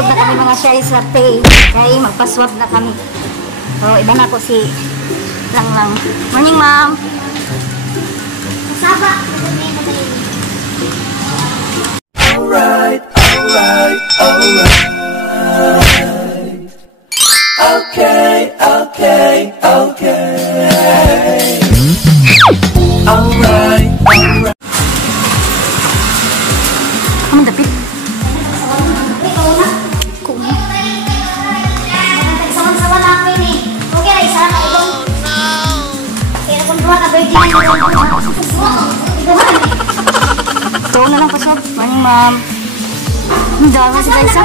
Sulod na kami mga siya sa pay. Kaya magpa-swab na kami. So, iba na po si Lang. Morning, ma'am. Saba. Alright. Okay. Alright. Kamu dapit? Ito na lang pasok. Morning, ma'am. Ang dami si Daisa.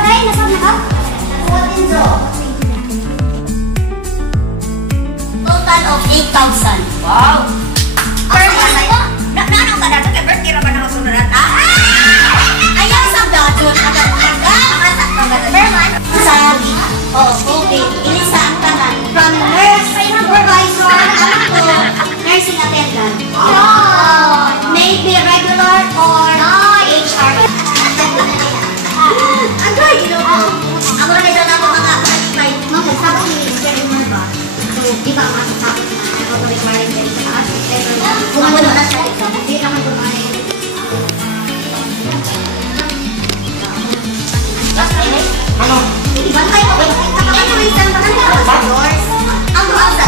Total of 8,000. Wow! Nanong ka dato? Kaya birthday ra ba na kasunod na? Ayaw sa dato. Sabi, COVID. Ilisa ang tanan. From nurse, supervisor, nursing attendant. Maybe regular or HR. Agay, ako na nito na mga kapatid. Mga sabi ni Jerry ba? Di ba masasakit na? Ako to required din sa taas. Kung ano na sa exam, hindi naman kumain. Ano? Bantay ko. Ano minsan ba kami ako sa doors? Ang doon sa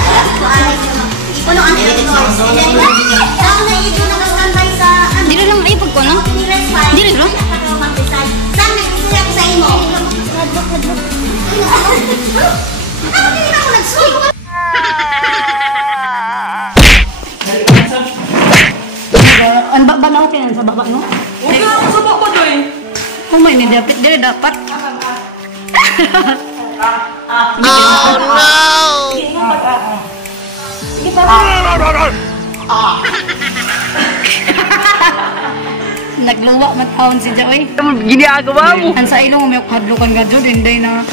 puno ang doors. Saan na ito nakastandby sa... Dili lang ay pagko, no? Dili lang? Saan nagsisilap sa imo? Ano din ako nagsulit? Ang baba na okay sa baba, no? Huwag na ako sa baba doy. Kung may nidapit, dili dapat. Oh no! Nagluwa matawon si Joy. Ginagawa mo. Ang sa ilong may hadlukan nga Jod, hindi na.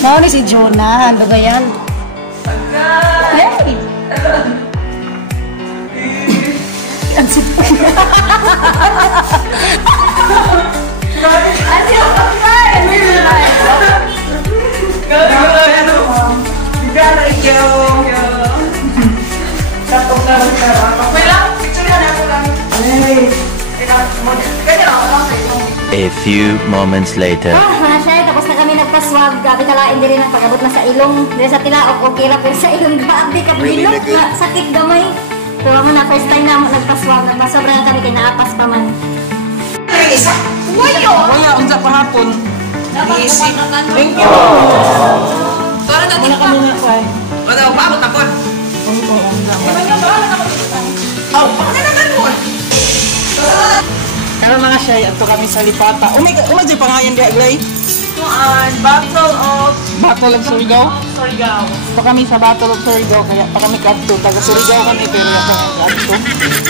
Mao ni si Jonah, ano gayan? Hey! Ang sipo. A few moments later. Mga siya, tapos na kami nagpa-swab. Gabi kalain din rin ang pag-abot na sa ilong. Dili sa tilaok, okay lang. Pero sa ilong, grabe ka bilog. Sakit gamay. Pero mo na, first time na nagpa-swab. Nagpa-sobra na kami, kaya naapas pa man. Wala, unsa pa hapon. Easy. Thank you. Tara na dito. Wala, bakit tapon? Pakanagan mo. Tara mga siya, ito kami sa Lipata. Umay pangayan di aglay? Battle of Surigao? Ito kami sa Battle of Surigao, kaya pa kami kadto. Taga Surigao kami, pero yung kadto.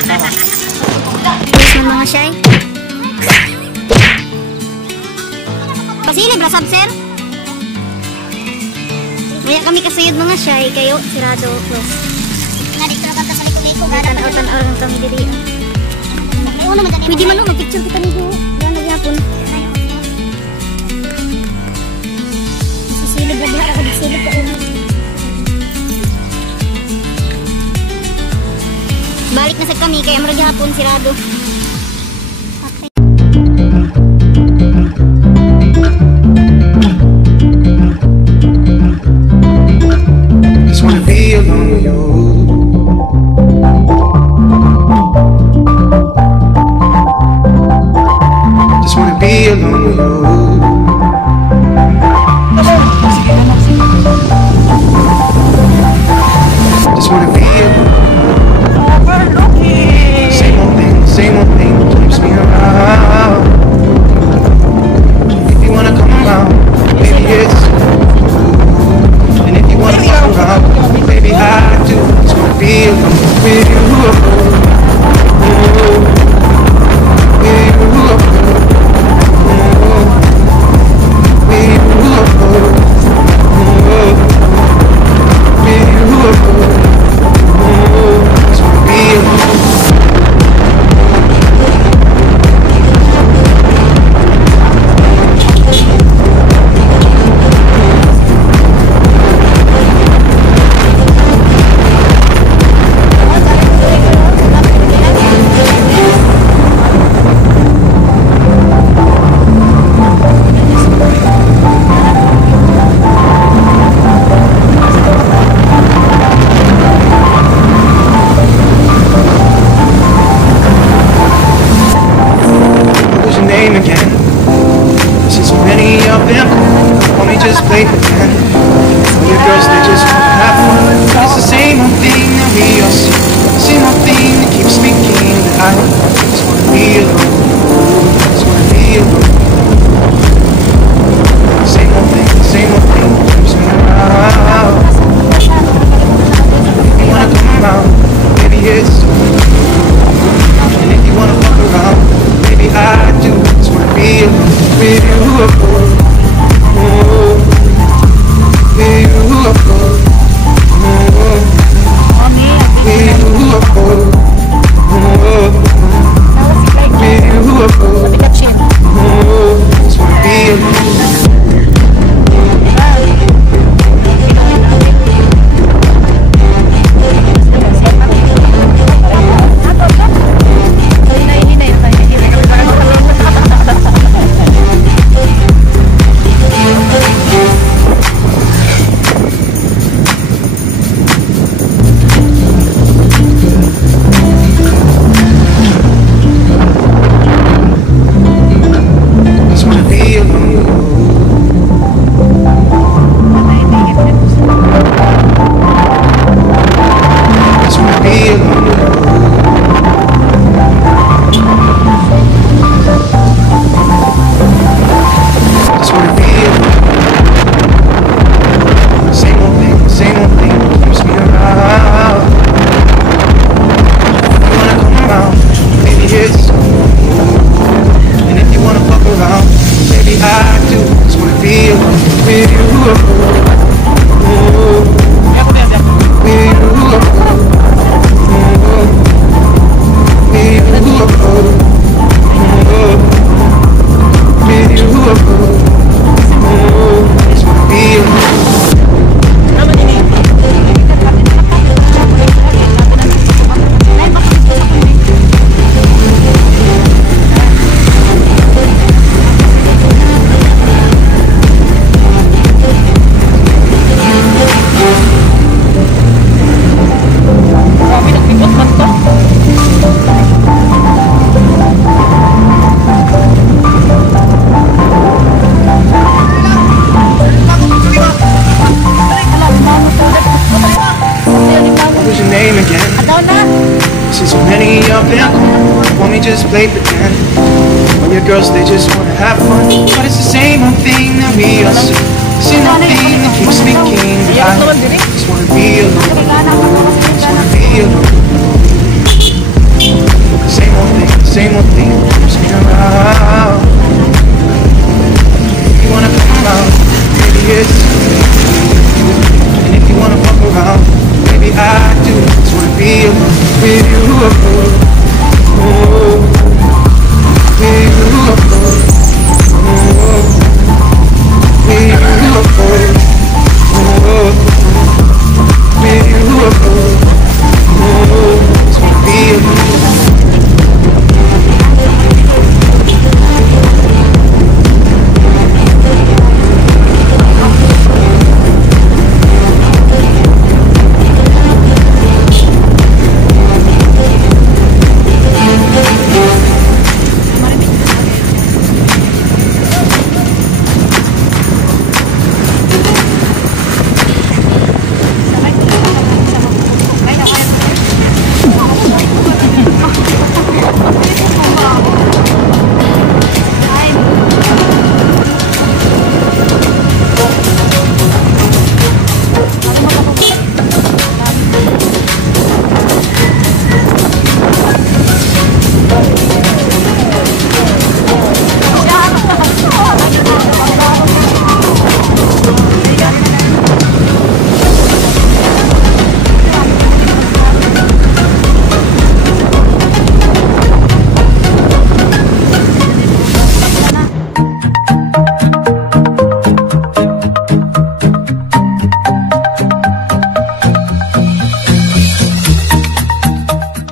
Tara. Sa mga siya. Pasilib, rasab sir. Kaya kami kasuyod mga siya, kayo, sirado, close. Dito na kanta sa likod-likod. Tanaw lang kami diri. Pwede man mag-picture kita nito. Yan nagyapon. Sisilip na diha ako disilip ka una. Balik na sa kami kaya murag hapon sirado. Just wanna be alone with you. Just wanna be alone with you. Just wanna be alone. Same old thing, same old many of them. Want me just play pretend. All your girls, they just wanna have fun. But it's the same old thing that we all see. Same old thing that keeps thinking that I just wanna be alone. Just wanna be alone. Same old thing keeps me around. If you wanna come around, maybe it's and if you wanna fuck around, maybe I do. Just wanna be alone with you. Just play pretend. All your girls, they just wanna have fun. But it's the same old thing that we all see. Same old thing that keeps me king. I just wanna be alone.